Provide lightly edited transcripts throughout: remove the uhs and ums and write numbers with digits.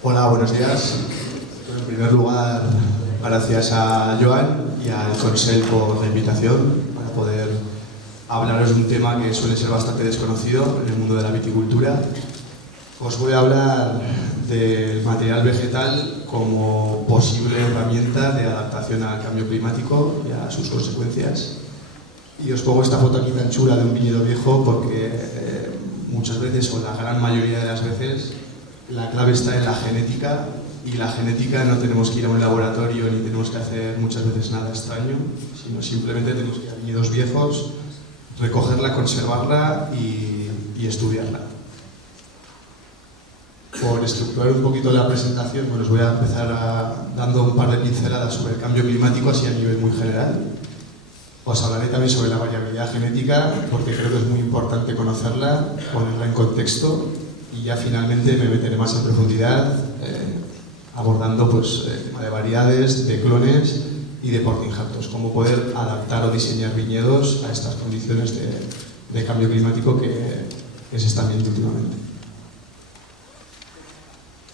Hola, buenos días. En primer lugar, gracias a Joan y al Consell por la invitación para poder hablaros de un tema que suele ser bastante desconocido en el mundo de la viticultura. Os voy a hablar del material vegetal como posible herramienta de adaptación al cambio climático y a sus consecuencias. Y os pongo esta foto aquí tan chula de un viñedo viejo porque muchas veces, o la gran mayoría de las veces, la clave está en la genética, y la genética no tenemos que ir a un laboratorio ni tenemos que hacer muchas veces nada extraño, sino simplemente tenemos que ir a viñedos viejos, recogerla, conservarla y estudiarla. Por estructurar un poquito la presentación, bueno, os voy a empezar dando un par de pinceladas sobre el cambio climático, así a nivel muy general. Os hablaré también sobre la variabilidad genética, porque creo que es muy importante conocerla, ponerla en contexto, y ya finalmente me meteré más en profundidad abordando el tema de variedades, de clones y de porting jartos, cómo poder adaptar o diseñar viñedos a estas condiciones de cambio climático que se están viendo últimamente.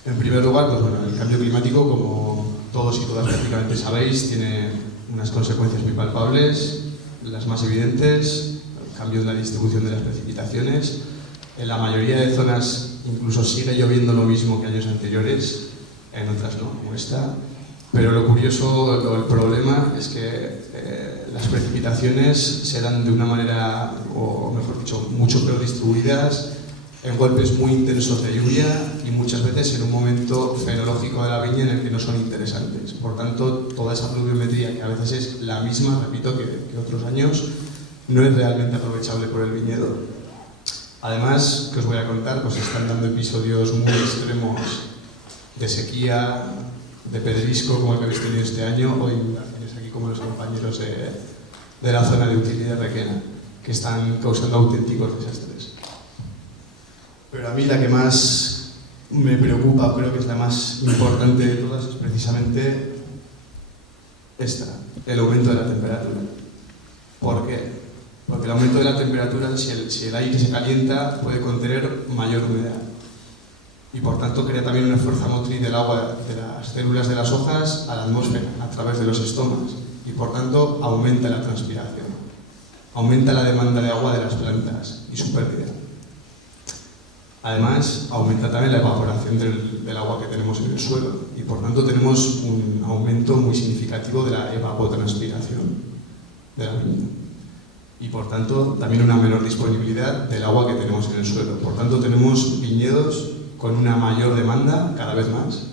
En primer lugar, el cambio climático, como todos y todas prácticamente sabéis, tiene unas consecuencias muy palpables, las más evidentes: el cambio en la distribución de las precipitaciones. En la mayoría de zonas incluso sigue lloviendo lo mismo que años anteriores, en otras no, como esta. Pero lo curioso, el problema es que las precipitaciones se dan de una manera, o mejor dicho, mucho peor distribuidas, en golpes muy intensos de lluvia y muchas veces en un momento fenológico de la viña en el que no son interesantes. Por tanto, toda esa pluviometría, que a veces es la misma, repito, que otros años, no es realmente aprovechable por el viñedo. Además, que os voy a contar, pues están dando episodios muy extremos de sequía, de pedrisco, como el que habéis tenido este año, o inundaciones aquí como los compañeros de la zona de utilidad de Requena, que están causando auténticos desastres. Pero a mí la que más me preocupa, creo que es la más importante de todas, es precisamente esta: el aumento de la temperatura. ¿Por qué? Porque el aumento de la temperatura, si el aire se calienta, puede contener mayor humedad. Y por tanto crea también una fuerza motriz del agua de las células de las hojas a la atmósfera, a través de los estomas. Y por tanto aumenta la transpiración. Aumenta la demanda de agua de las plantas y su pérdida. Además, aumenta también la evaporación del agua que tenemos en el suelo. Y por tanto tenemos un aumento muy significativo de la evapotranspiración de la viña. Y por tanto también una menor disponibilidad del agua que tenemos en el suelo. Por tanto tenemos viñedos con una mayor demanda, cada vez más,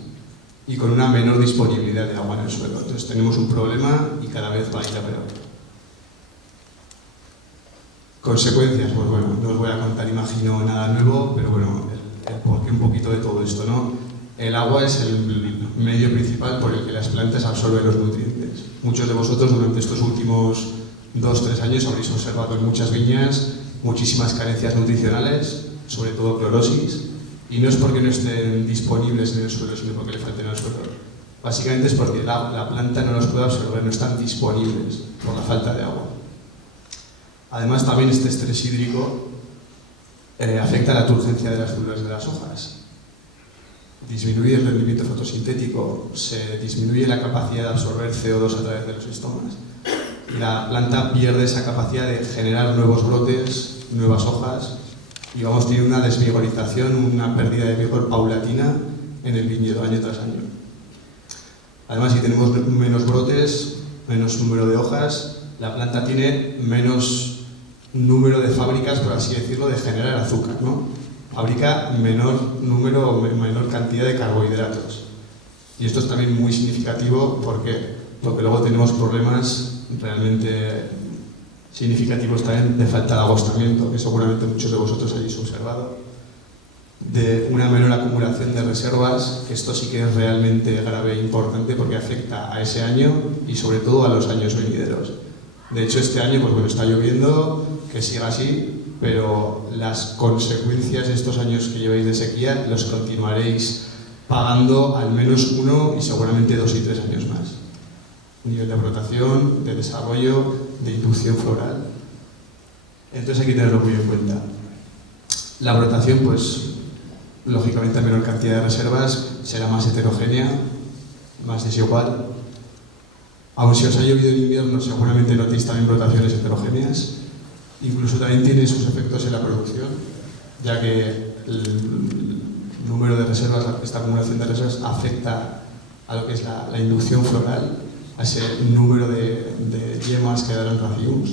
y con una menor disponibilidad de agua en el suelo. Entonces tenemos un problema y cada vez va a ir a peor. Consecuencias, pues bueno, no os voy a contar, imagino, nada nuevo, pero bueno, el porqué un poquito de todo esto, ¿no? El agua es el medio principal por el que las plantas absorben los nutrientes. Muchos de vosotros durante estos últimos 2-3 años habréis observado en muchas viñas muchísimas carencias nutricionales, sobre todo clorosis, y no es porque no estén disponibles en el suelo, sino porque le falten al suelo. Básicamente es porque la planta no los puede absorber, no están disponibles por la falta de agua. Además, también este estrés hídrico afecta a la turgencia de las células de las hojas. Disminuye el rendimiento fotosintético, se disminuye la capacidad de absorber CO2 a través de los estomas. Y la planta pierde esa capacidad de generar nuevos brotes, nuevas hojas, y vamos teniendo una desvigorización, una pérdida de vigor paulatina en el viñedo año tras año. Además, si tenemos menos brotes, menos número de hojas, la planta tiene menos número de fábricas, por así decirlo, de generar azúcar, ¿no? Fabrica menor número o menor cantidad de carbohidratos. Y esto es también muy significativo porque luego tenemos problemas realmente significativos también de falta de agostamiento, que seguramente muchos de vosotros hayáis observado, de una menor acumulación de reservas, que esto sí que es realmente grave e importante porque afecta a ese año y sobre todo a los años venideros. De hecho, este año está lloviendo, que siga así, pero las consecuencias de estos años que lleváis de sequía los continuaréis pagando al menos 1 y seguramente 2 y 3 años más. Nivel de brotación, de desarrollo, de inducción floral. Entonces hay que tenerlo muy en cuenta. La brotación, lógicamente a menor cantidad de reservas será más heterogénea, más desigual. Aun si os ha llovido en invierno, seguramente notéis también brotaciones heterogéneas. Incluso también tiene sus efectos en la producción, ya que el número de reservas, esta acumulación de reservas, afecta a lo que es la inducción floral, a ese número de yemas que darán racimos.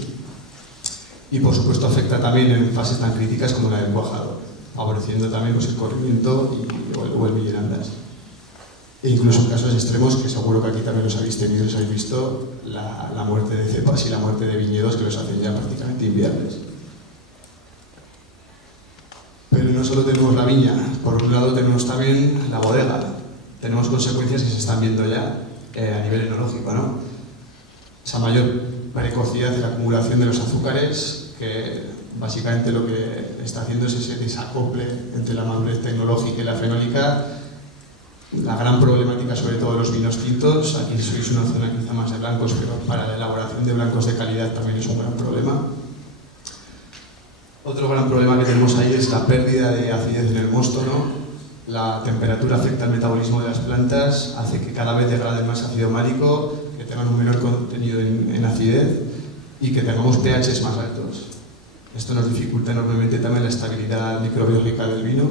Y por supuesto afecta también en fases tan críticas como la del cuajado, favoreciendo también pues, el corrimiento o el villenandas. E incluso en casos extremos, que seguro que aquí también los habéis tenido, os habéis visto, la muerte de cepas y la muerte de viñedos que los hacen ya prácticamente inviables. Pero no solo tenemos la viña, por un lado tenemos también la bodega. Tenemos consecuencias que se están viendo ya a nivel enológico, ¿no? Esa mayor precocidad de la acumulación de los azúcares, que básicamente lo que está haciendo es ese desacople entre la madurez tecnológica y la fenólica. La gran problemática, sobre todo de los vinos tintos, aquí sois una zona quizá más de blancos, pero para la elaboración de blancos de calidad también es un gran problema. Otro gran problema que tenemos ahí es la pérdida de acidez en el mosto, ¿no? La temperatura afecta al metabolismo de las plantas, hace que cada vez degraden más ácido málico, que tengan un menor contenido en acidez y que tengamos pHs más altos. Esto nos dificulta enormemente también la estabilidad microbiológica del vino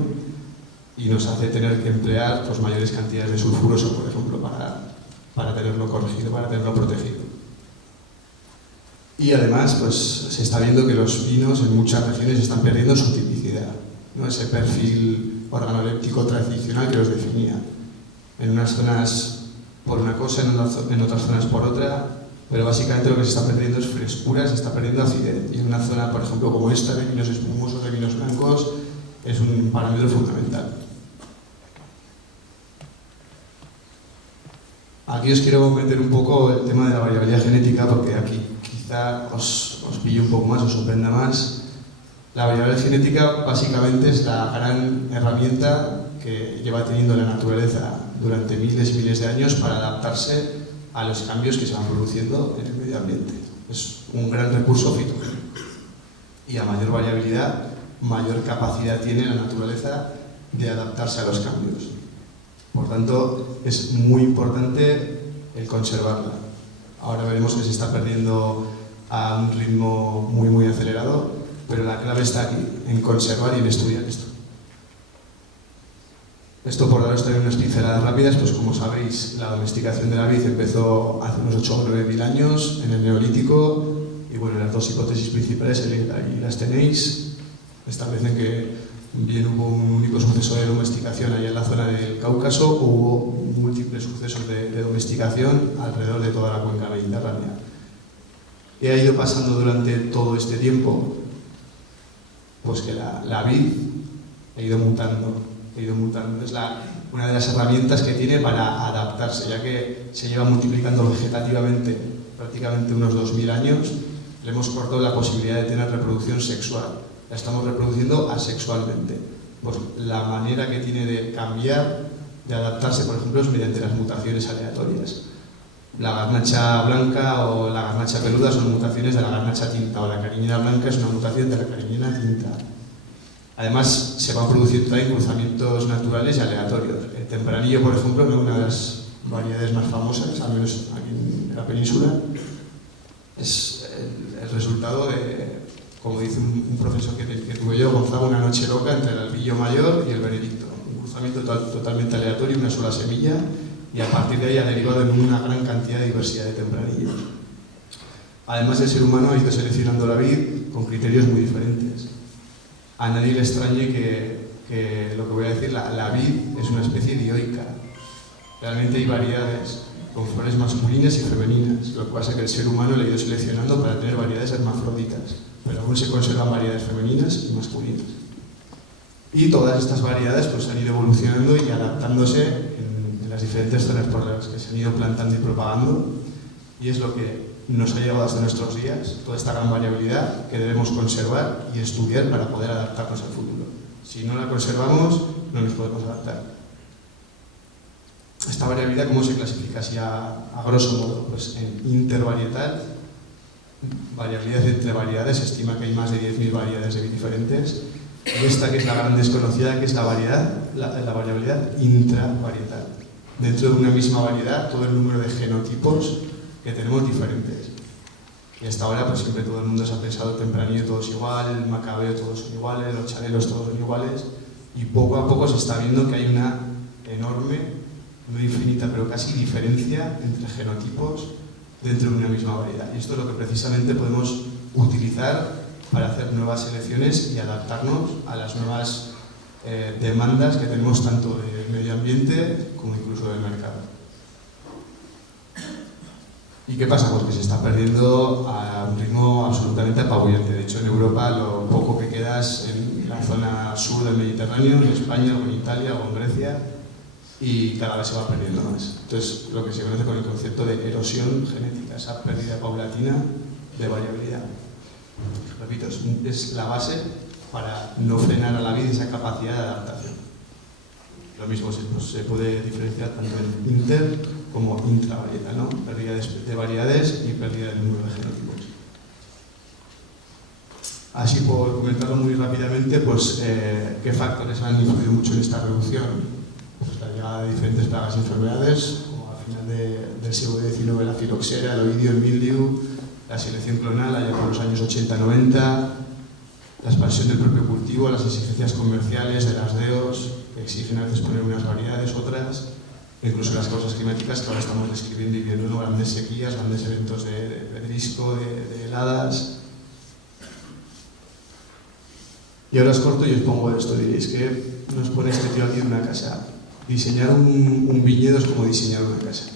y nos hace tener que emplear pues, mayores cantidades de sulfuroso, por ejemplo, para tenerlo corregido, para tenerlo protegido. Y además, pues, se está viendo que los vinos en muchas regiones están perdiendo su tipicidad, ¿no? Ese perfil organoléptico tradicional que los definía. En unas zonas por una cosa, en otras zonas por otra, pero básicamente lo que se está perdiendo es frescura, se está perdiendo acidez. Y en una zona, por ejemplo, como esta, de vinos espumosos, de vinos blancos, es un parámetro fundamental. Aquí os quiero meter un poco el tema de la variabilidad genética, porque aquí quizá os pille un poco más, os sorprenda más. La variabilidad genética básicamente es la gran herramienta que lleva teniendo la naturaleza durante miles y miles de años para adaptarse a los cambios que se van produciendo en el medio ambiente. Es un gran recurso fitogénico. Y a mayor variabilidad, mayor capacidad tiene la naturaleza de adaptarse a los cambios. Por tanto, es muy importante el conservarla. Ahora veremos que se está perdiendo a un ritmo muy, muy acelerado, pero la clave está aquí, en conservar y en estudiar esto. Esto, por daros también unas pinceladas rápidas, pues como sabéis, la domesticación de la vid empezó hace unos 8 o 9 mil años, en el Neolítico, y bueno, las dos hipótesis principales, ahí las tenéis, establecen que bien hubo un único suceso de domesticación allá en la zona del Cáucaso, o hubo múltiples sucesos de domesticación alrededor de toda la cuenca mediterránea. Y ha ido pasando durante todo este tiempo, pues que la vid ha ido mutando. Es una de las herramientas que tiene para adaptarse, ya que se lleva multiplicando vegetativamente prácticamente unos 2000 años, le hemos cortado la posibilidad de tener reproducción sexual. La estamos reproduciendo asexualmente. Pues la manera que tiene de cambiar, de adaptarse, por ejemplo, es mediante las mutaciones aleatorias. La garnacha blanca o la garnacha peluda son mutaciones de la garnacha tinta, o la cariñena blanca es una mutación de la cariñena tinta. Además, se van produciendo también cruzamientos naturales y aleatorios. El tempranillo, por ejemplo, es una de las variedades más famosas, al menos aquí en la península, es el resultado de, como dice un profesor que tuve yo, Gonzalo, una noche loca entre el albillo mayor y el benedicto. Un cruzamiento totalmente aleatorio, una sola semilla, y a partir de ahí ha derivado en una gran cantidad de diversidad de tempranillos. Además, el ser humano ha ido seleccionando la vid con criterios muy diferentes. A nadie le extrañe que lo que voy a decir, la vid es una especie dioica. Realmente hay variedades con flores masculinas y femeninas, lo que pasa es que el ser humano le ha ido seleccionando para tener variedades hermafroditas, pero aún se conservan variedades femeninas y masculinas. Y todas estas variedades pues, han ido evolucionando y adaptándose en las diferentes zonas por las que se han ido plantando y propagando, y es lo que nos ha llegado hasta nuestros días, toda esta gran variabilidad que debemos conservar y estudiar para poder adaptarnos al futuro. Si no la conservamos, no nos podemos adaptar. Esta variabilidad, ¿cómo se clasifica así a grosso modo? Pues en intervarietal, variabilidad entre variedades, se estima que hay más de 10.000 variedades de vid diferentes. Y esta que es la gran desconocida, que es la variabilidad intravarietal. Dentro de una misma variedad, todo el número de genotipos que tenemos diferentes. Y hasta ahora pues siempre todo el mundo se ha pensado Tempranillo todo es igual, el Macabeo todos son iguales, los Chanelos todos son iguales, y poco a poco se está viendo que hay una enorme, no infinita, pero casi diferencia entre genotipos dentro de una misma variedad. Y esto es lo que precisamente podemos utilizar para hacer nuevas selecciones y adaptarnos a las nuevas demandas que tenemos tanto del medio ambiente como incluso del mercado. ¿Y qué pasa? Pues que se está perdiendo a un ritmo absolutamente apabullante. De hecho, en Europa lo poco que queda es en la zona sur del Mediterráneo, en España, o en Italia, o en Grecia, y cada vez se va perdiendo más. Entonces, lo que se conoce con el concepto de erosión genética, esa pérdida paulatina de variabilidad. Repito, es la base para no frenar a la vida esa capacidad de adaptación. Lo mismo se puede diferenciar tanto en inter como intravariedad, ¿no? Pérdida de variedades y pérdida del número de genotipos. Así, por comentarlo muy rápidamente, pues, ¿qué factores han influido mucho en esta reducción? Pues la llegada de diferentes plagas y enfermedades, como al final del siglo XIX la filoxera, el oidio, el mildiu, la selección clonal allá por los años 80-90, la expansión del propio cultivo, las exigencias comerciales de las DEOs, que exigen a veces poner unas variedades, otras, incluso las causas climáticas que ahora estamos describiendo y viendo, ¿no? Grandes sequías, grandes eventos de pedrisco, de heladas. Y ahora os corto y os pongo esto, diréis, ¿qué nos pone este tío aquí en una casa? Diseñar un viñedo es como diseñar una casa.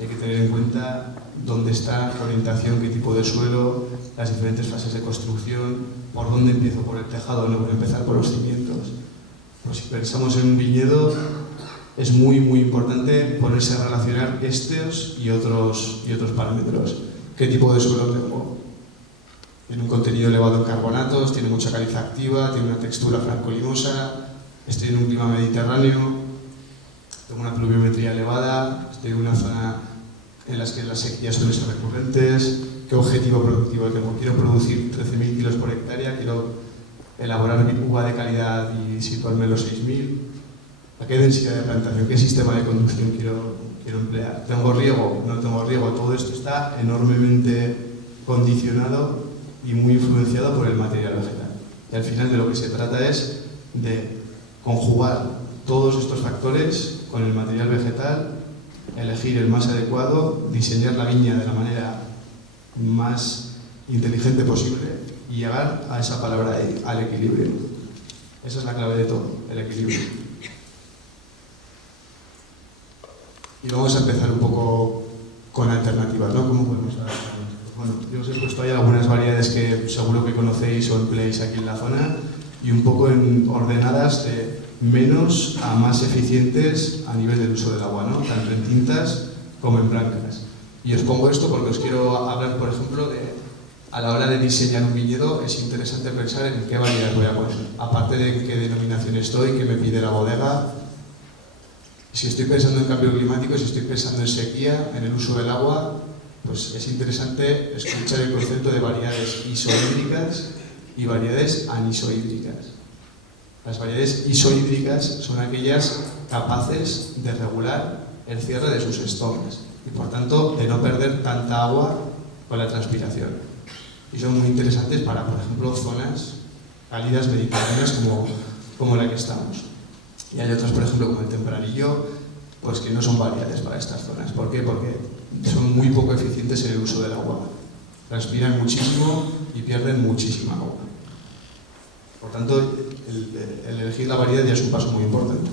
Hay que tener en cuenta dónde está, la orientación, qué tipo de suelo, las diferentes fases de construcción, por dónde empiezo, por el tejado, no voy a empezar por los cimientos. Pues si pensamos en un viñedo, es muy importante ponerse a relacionar estos y otros parámetros. ¿Qué tipo de suelo tengo? Tiene un contenido elevado en carbonatos, tiene mucha caliza activa, tiene una textura franco-limosa, estoy en un clima mediterráneo, tengo una pluviometría elevada, estoy en una zona en la que las sequías suelen ser recurrentes, qué objetivo productivo tengo, quiero producir 13.000 kilos por hectárea, quiero elaborar mi uva de calidad y situarme en los 6.000, ¿a qué densidad de plantación, qué sistema de conducción quiero emplear? ¿Tengo riego? ¿No tengo riego? Todo esto está enormemente condicionado y muy influenciado por el material vegetal. Y al final de lo que se trata es de conjugar todos estos factores con el material vegetal, elegir el más adecuado, diseñar la viña de la manera más inteligente posible y llegar a esa palabra ahí, al equilibrio. Esa es la clave de todo, el equilibrio. Y vamos a empezar un poco con alternativas, ¿no? ¿Cómo podemos adaptarnos? Bueno, yo os he puesto ahí algunas variedades que seguro que conocéis o empleáis aquí en la zona y un poco ordenadas de menos a más eficientes a nivel del uso del agua, ¿no? Tanto en tintas como en blancas. Y os pongo esto porque os quiero hablar, por ejemplo, a la hora de diseñar un viñedo es interesante pensar en qué variedad voy a poner. Aparte de en qué denominación estoy, qué me pide la bodega. Si estoy pensando en cambio climático, si estoy pensando en sequía, en el uso del agua, pues es interesante escuchar el concepto de variedades isohídricas y variedades anisohídricas. Las variedades isohídricas son aquellas capaces de regular el cierre de sus estomas y por tanto de no perder tanta agua con la transpiración. Y son muy interesantes para, por ejemplo, zonas cálidas mediterráneas como la que estamos. Y hay otras, por ejemplo, como el Tempranillo, pues que no son variedades para estas zonas. ¿Por qué? Porque son muy poco eficientes en el uso del agua. Transpiran muchísimo y pierden muchísima agua. Por tanto, el elegir la variedad ya es un paso muy importante.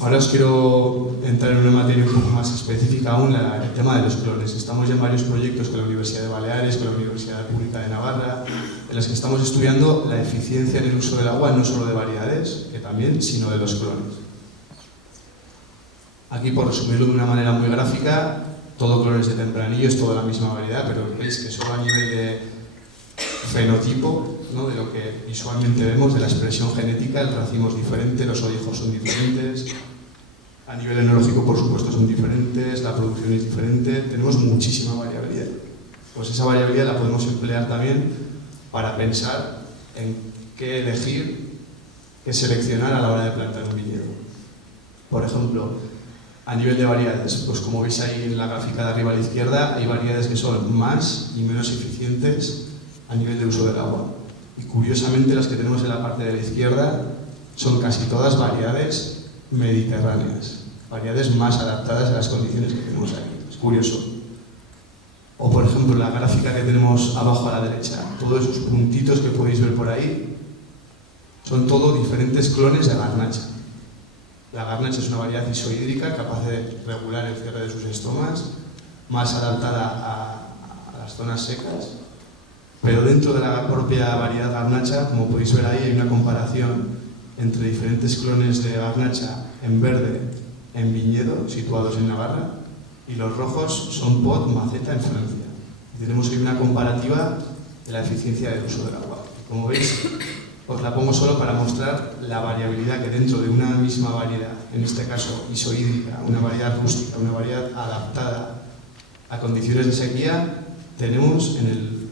Ahora os quiero entrar en una materia un poco más específica aún, el tema de los clones. Estamos ya en varios proyectos con la Universidad de Baleares, con la Universidad Pública de Navarra, en los que estamos estudiando la eficiencia en el uso del agua, no solo de variedades, que también, sino de los clones. Aquí, por resumirlo de una manera muy gráfica, todo clones de Tempranillo es toda la misma variedad, pero veis que solo a nivel de fenotipo, ¿no? De lo que visualmente vemos, de la expresión genética, el racimo es diferente, los orijos son diferentes, a nivel enológico por supuesto son diferentes, la producción es diferente, tenemos muchísima variabilidad. Pues esa variabilidad la podemos emplear también para pensar en qué elegir, qué seleccionar a la hora de plantar un viñedo. Por ejemplo, a nivel de variedades, pues como veis ahí en la gráfica de arriba a la izquierda, hay variedades que son más y menos eficientes a nivel de uso del agua. Y curiosamente las que tenemos en la parte de la izquierda son casi todas variedades mediterráneas, variedades más adaptadas a las condiciones que tenemos aquí. Es curioso. O por ejemplo la gráfica que tenemos abajo a la derecha, todos esos puntitos que podéis ver por ahí son todo diferentes clones de garnacha. La garnacha es una variedad isohídrica capaz de regular el cierre de sus estomas, más adaptada a las zonas secas, pero dentro de la propia variedad garnacha, como podéis ver ahí, hay una comparación entre diferentes clones de garnacha en verde en viñedo, situados en Navarra, y los rojos son pot maceta en Francia. Y tenemos ahí una comparativa de la eficiencia del uso del agua. Como veis, os la pongo solo para mostrar la variabilidad que dentro de una misma variedad, en este caso isohídrica, una variedad rústica, una variedad adaptada a condiciones de sequía, tenemos en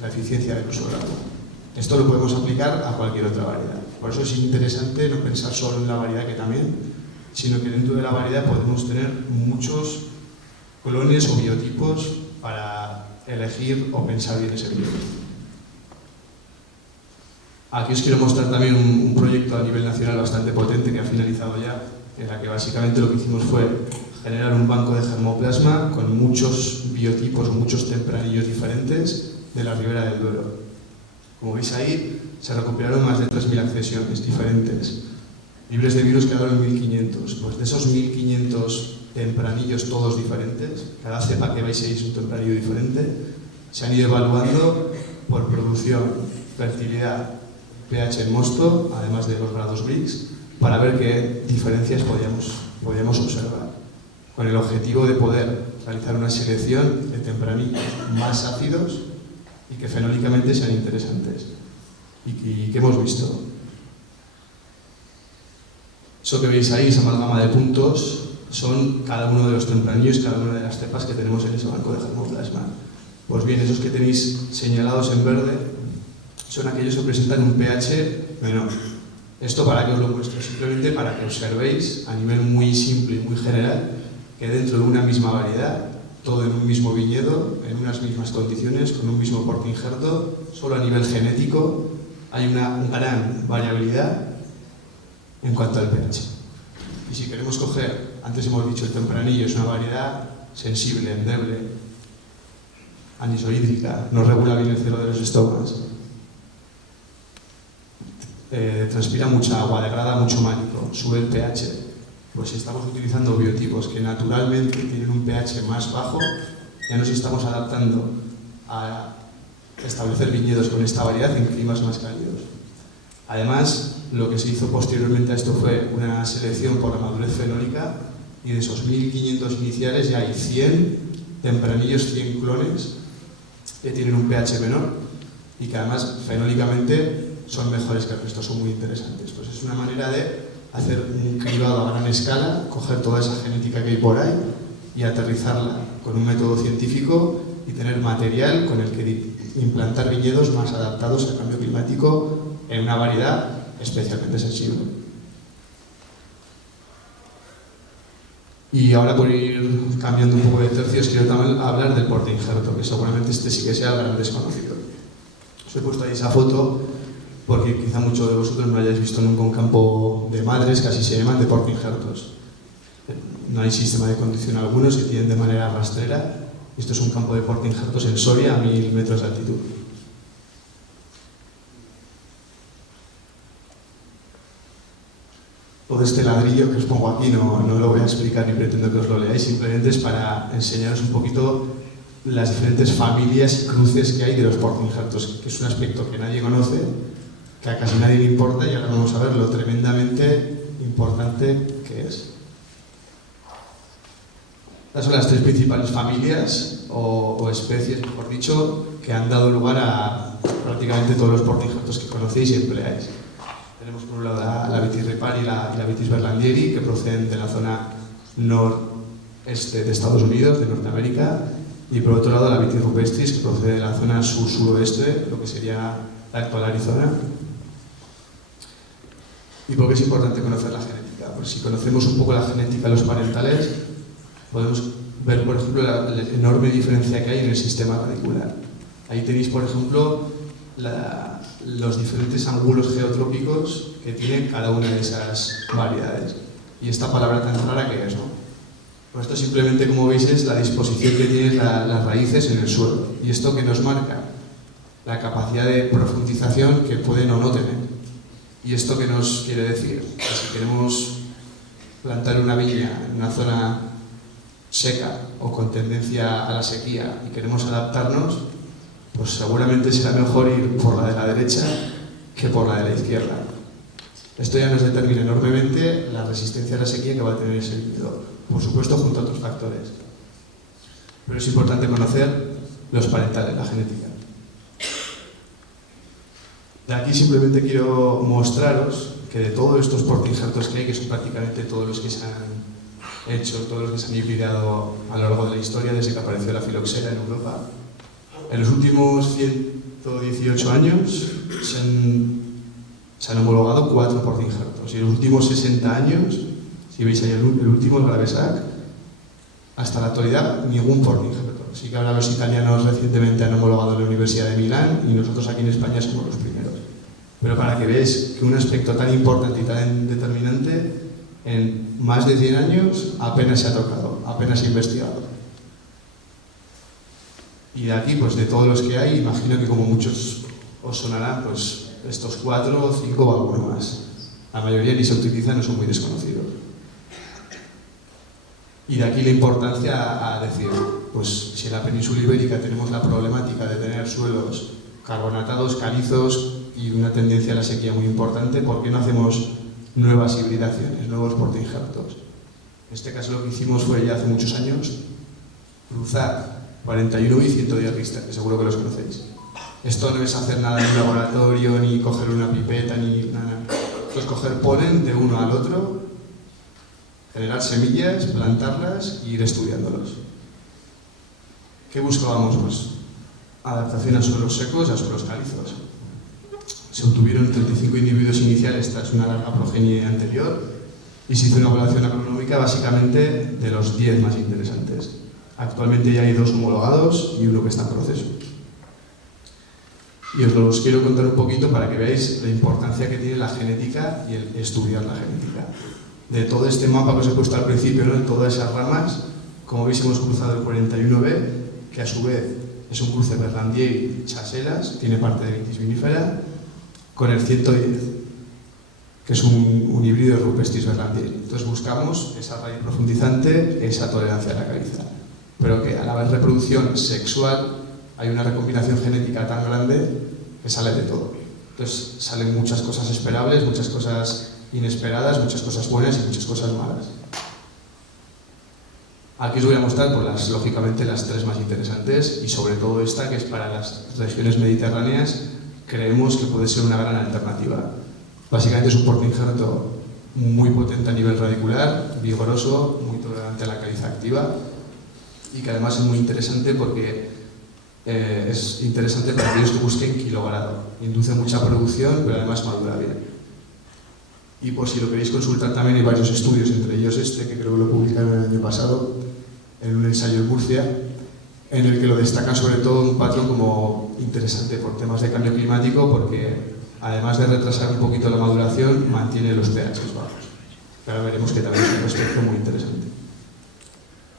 la eficiencia del uso del agua. Esto lo podemos aplicar a cualquier otra variedad. Por eso es interesante no pensar solo en la variedad que también, sino que dentro de la variedad podemos tener muchos clones o biotipos para elegir o pensar bien ese biotipo. Aquí os quiero mostrar también un proyecto a nivel nacional bastante potente que ha finalizado ya, en la que básicamente lo que hicimos fue generar un banco de germoplasma con muchos biotipos o muchos tempranillos diferentes de la Ribera del Duero. Como veis ahí, se recuperaron más de 3.000 accesiones diferentes. Libres de virus quedaron 1.500. Pues de esos 1.500 tempranillos todos diferentes, cada cepa que veis ahí es un tempranillo diferente, se han ido evaluando por producción, fertilidad, pH en mosto, además de los grados Brix, para ver qué diferencias podíamos observar, con el objetivo de poder realizar una selección de tempranillos más ácidos y que fenólicamente sean interesantes. ¿Y qué hemos visto? Eso que veis ahí, esa amalgama de puntos, son cada uno de los tempranillos, cada una de las cepas que tenemos en ese banco de germoplasma. Pues bien, esos que tenéis señalados en verde son aquellos que presentan un pH menor. Esto para que os lo muestro, simplemente para que observéis a nivel muy simple y muy general que dentro de una misma variedad, todo en un mismo viñedo, en unas mismas condiciones, con un mismo porte injerto, solo a nivel genético hay una gran variabilidad en cuanto al pH. Y si queremos coger, antes hemos dicho el tempranillo es una variedad sensible, endeble, anisohídrica, no regula bien el cero de los estomas, transpira mucha agua, degrada mucho málico, sube el pH. Pues si estamos utilizando biotipos que naturalmente tienen un pH más bajo, ya nos estamos adaptando a establecer viñedos con esta variedad en climas más cálidos. Además, lo que se hizo posteriormente a esto fue una selección por la madurez fenólica y de esos 1.500 iniciales ya hay 100 tempranillos, 100 clones que tienen un pH menor y que además fenólicamente son mejores que el resto, son muy interesantes. Pues es una manera de hacer un cribado a gran escala, coger toda esa genética que hay por ahí y aterrizarla con un método científico y tener material con el que implantar viñedos más adaptados al cambio climático en una variedad especialmente sensible. Y ahora, por ir cambiando un poco de tercios, quiero también hablar del porte injerto, que seguramente este sí que sea el gran desconocido. Os he puesto ahí esa foto porque quizá muchos de vosotros no hayáis visto nunca un campo de madres, que así se llaman, de porte injertos. No hay sistema de conducción alguno, se tienen de manera rastrera. Esto es un campo de porte injertos en Soria a 1.000 metros de altitud. Todo este ladrillo que os pongo aquí no lo voy a explicar ni pretendo que os lo leáis, simplemente es para enseñaros un poquito las diferentes familias y cruces que hay de los porte injertos, que es un aspecto que nadie conoce, que a casi nadie le importa y ahora vamos a ver lo tremendamente importante que es. Estas son las tres principales familias o especies, mejor dicho, que han dado lugar a prácticamente todos los porte injertos que conocéis y empleáis. Tenemos por un lado la Vitis repari y la Vitis berlandieri, que proceden de la zona noreste de Estados Unidos, de Norteamérica, y por otro lado la Vitis rupestris, que procede de la zona sur-suroeste, lo que sería la actual Arizona. ¿Y por qué es importante conocer la genética? Pues si conocemos un poco la genética de los parentales, podemos ver, por ejemplo, la enorme diferencia que hay en el sistema radicular. Ahí tenéis, por ejemplo, los diferentes ángulos geotrópicos que tiene cada una de esas variedades. Y esta palabra tan rara que es, ¿no? Pues esto simplemente, como veis, es la disposición que tienen las raíces en el suelo. Y esto que nos marca la capacidad de profundización que pueden o no tener. ¿Y esto qué nos quiere decir? Que si queremos plantar una viña en una zona seca o con tendencia a la sequía y queremos adaptarnos, pues seguramente será mejor ir por la de la derecha que por la de la izquierda. Esto ya nos determina enormemente la resistencia a la sequía que va a tener ese viñedo, por supuesto junto a otros factores. Pero es importante conocer los parentales, la genética. De aquí simplemente quiero mostraros que de todos estos portainjertos que hay, que son prácticamente todos los que se han hecho, todos los que se han hibridado a lo largo de la historia desde que apareció la filoxera en Europa, en los últimos 118 años se han homologado 4 portainjertos. Y en los últimos 60 años, si veis ahí el último, el Gravesac, hasta la actualidad ningún portainjerto. Sí que ahora los italianos recientemente han homologado en la Universidad de Milán y nosotros aquí en España somos los primeros. Pero para que veáis que un aspecto tan importante y tan determinante en más de 100 años apenas se ha tocado, apenas se ha investigado. Y de aquí, pues de todos los que hay, imagino que como muchos os sonarán, pues estos 4 o 5 o alguno más. La mayoría ni se utilizan, no son muy desconocidos. Y de aquí la importancia a decir, pues si en la península ibérica tenemos la problemática de tener suelos carbonatados, calizos y una tendencia a la sequía muy importante, ¿por qué no hacemos nuevas hibridaciones, nuevos portainjertos? En este caso lo que hicimos fue ya hace muchos años cruzar 41 y 110 Richter, que seguro que los conocéis. Esto no es hacer nada en un laboratorio, ni coger una pipeta, ni nada. Esto es coger polen de uno al otro, generar semillas, plantarlas e ir estudiándolos. ¿Qué buscábamos? Pues adaptación a suelos secos y a suelos calizos. Se obtuvieron 35 individuos iniciales tras una larga progenie anterior y se hizo una evaluación agronómica básicamente de los 10 más interesantes. Actualmente ya hay 2 homologados y uno que está en proceso. Y os los quiero contar un poquito para que veáis la importancia que tiene la genética y el estudiar la genética. De todo este mapa que os he puesto al principio, ¿no? En todas esas ramas, como veis hemos cruzado el 41B, que a su vez es un cruce Berlandier-Chasselas, tiene parte de Vitis vinifera, con el 110, que es un híbrido de Rupestris Berlandier. Entonces buscamos esa raíz profundizante, esa tolerancia a la caliza. Pero que a la vez reproducción sexual hay una recombinación genética tan grande que sale de todo. Entonces salen muchas cosas esperables, muchas cosas inesperadas, muchas cosas buenas y muchas cosas malas. Aquí os voy a mostrar, pues, lógicamente, las 3 más interesantes y sobre todo esta, que es para las regiones mediterráneas, creemos que puede ser una gran alternativa. Básicamente es un portainjerto muy potente a nivel radicular, vigoroso, muy tolerante a la caliza activa y que además es muy interesante porque es interesante para aquellos que busquen kilogrado. Induce mucha producción, pero además madura bien. Y por si lo queréis consultar también hay varios estudios, entre ellos este, que creo que lo publicaron el año pasado, en un ensayo en Murcia, en el que lo destacan sobre todo un patrón como interesante por temas de cambio climático, porque además de retrasar un poquito la maduración, mantiene los pHs bajos. Ahora veremos que también es un aspecto muy interesante.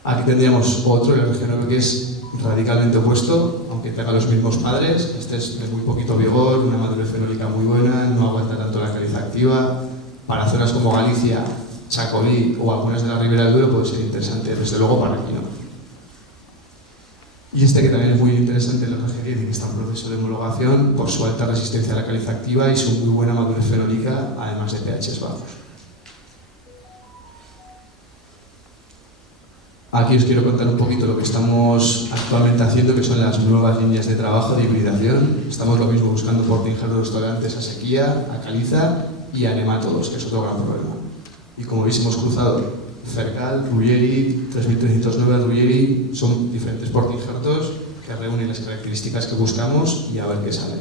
Aquí tendríamos otro, el RG9, que es radicalmente opuesto, aunque tenga los mismos padres. Este es de muy poquito vigor, una madurez fenólica muy buena, no aguanta tanto la caliza activa. Para zonas como Galicia, Chacolí o algunas de la Ribera del Duero puede ser interesante, desde luego para aquí no. Y este que también es muy interesante, el RG10, que está en proceso de homologación por su alta resistencia a la caliza activa y su muy buena madurez fenólica, además de pHs bajos. Aquí os quiero contar un poquito lo que estamos actualmente haciendo, que son las nuevas líneas de trabajo de hibridación. Estamos lo mismo buscando portainjertos tolerantes a sequía, a caliza y a nemátodos, que es otro gran problema. Y como veis hemos cruzado Fergal, Ruggieri, 3309 Ruggieri, son diferentes portainjertos que reúnen las características que buscamos y a ver qué sale.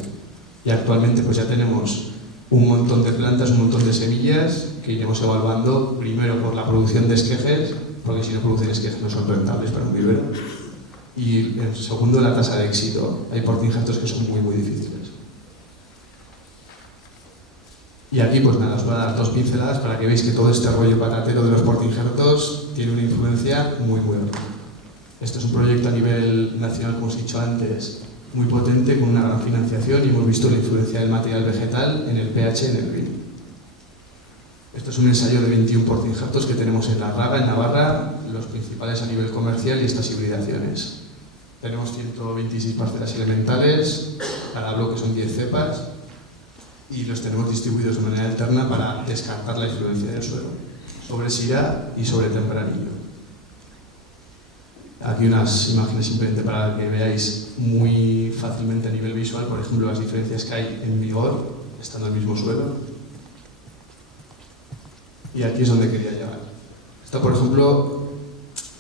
Y actualmente pues ya tenemos un montón de plantas, un montón de semillas que iremos evaluando primero por la producción de esquejes, porque si no producen esquejes no son rentables para un vivero. Y en segundo, la tasa de éxito. Hay portainjertos que son muy, muy difíciles. Y aquí, pues nada, os voy a dar dos pinceladas para que veáis que todo este rollo patatero de los portainjertos tiene una influencia muy, muy grande. Este es un proyecto a nivel nacional, como os he dicho antes, muy potente, con una gran financiación, y hemos visto la influencia del material vegetal en el pH en el vino. Esto es un ensayo de 21 portainjertos que tenemos en La Raga, en Navarra, los principales a nivel comercial, y estas hibridaciones. Tenemos 126 parcelas elementales, cada bloque son 10 cepas, y los tenemos distribuidos de manera alterna para descartar la influencia del suelo, sobre Syrah y sobre Tempranillo. Aquí unas imágenes simplemente para que veáis muy fácilmente a nivel visual, por ejemplo, las diferencias que hay en vigor, estando en el mismo suelo. Y aquí es donde quería llegar. Esto, por ejemplo,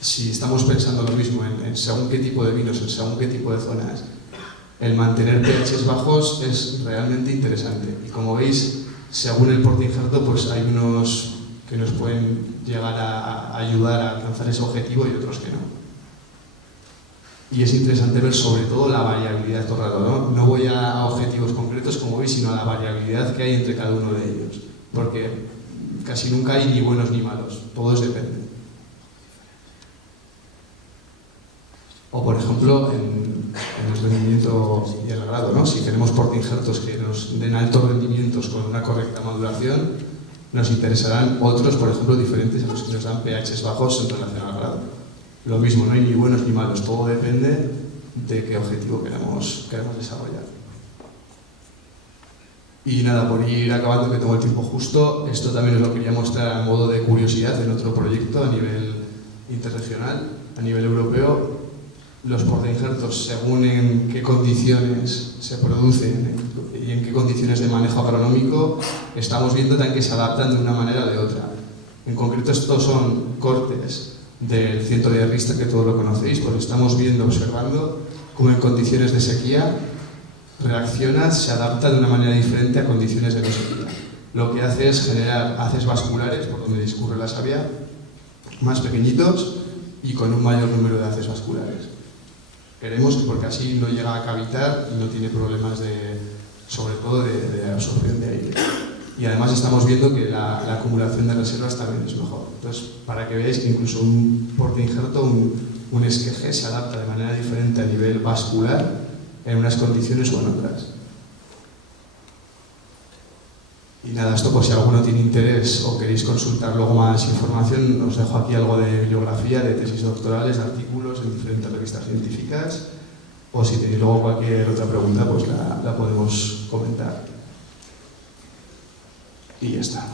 si estamos pensando lo mismo en según qué tipo de vinos, en según qué tipo de zonas, el mantener pHs bajos es realmente interesante. Y como veis, según el portainjerto, pues hay unos que nos pueden llegar a ayudar a alcanzar ese objetivo y otros que no. Y es interesante ver sobre todo la variabilidad todo el rato, ¿no? No voy a objetivos concretos, como veis, sino a la variabilidad que hay entre cada uno de ellos. Porque casi nunca hay ni buenos ni malos, todos dependen. O por ejemplo, en el rendimiento y el grado, ¿no? Si tenemos portainjertos que nos den altos rendimientos con una correcta maduración, nos interesarán otros, por ejemplo, diferentes a los que nos dan pHs bajos en relación al grado. Lo mismo, no hay ni buenos ni malos, todo depende de qué objetivo queremos desarrollar. Y nada, por ir acabando, que tengo el tiempo justo, esto también os lo quería mostrar a modo de curiosidad en otro proyecto a nivel interregional, a nivel europeo. Los portainjertos, según en qué condiciones se producen y en qué condiciones de manejo agronómico, estamos viendo también que se adaptan de una manera o de otra. En concreto, estos son cortes del ciento de Rista, que todos lo conocéis, pues estamos viendo, observando cómo en condiciones de sequía reacciona, se adapta de una manera diferente a condiciones de no sequía. Lo que hace es generar haces vasculares, por donde discurre la savia, más pequeñitos y con un mayor número de haces vasculares. Queremos, porque así no llega a cavitar y no tiene problemas sobre todo de absorción de aire. Y además estamos viendo que la acumulación de reservas también es mejor. Entonces, para que veáis que incluso un portainjerto, un esqueje, se adapta de manera diferente a nivel vascular en unas condiciones o en otras. Y nada, esto pues si alguno tiene interés o queréis consultar luego más información, os dejo aquí algo de bibliografía, de tesis doctorales, de artículos en diferentes revistas científicas, o si tenéis luego cualquier otra pregunta, pues la podemos comentar. Y ya está.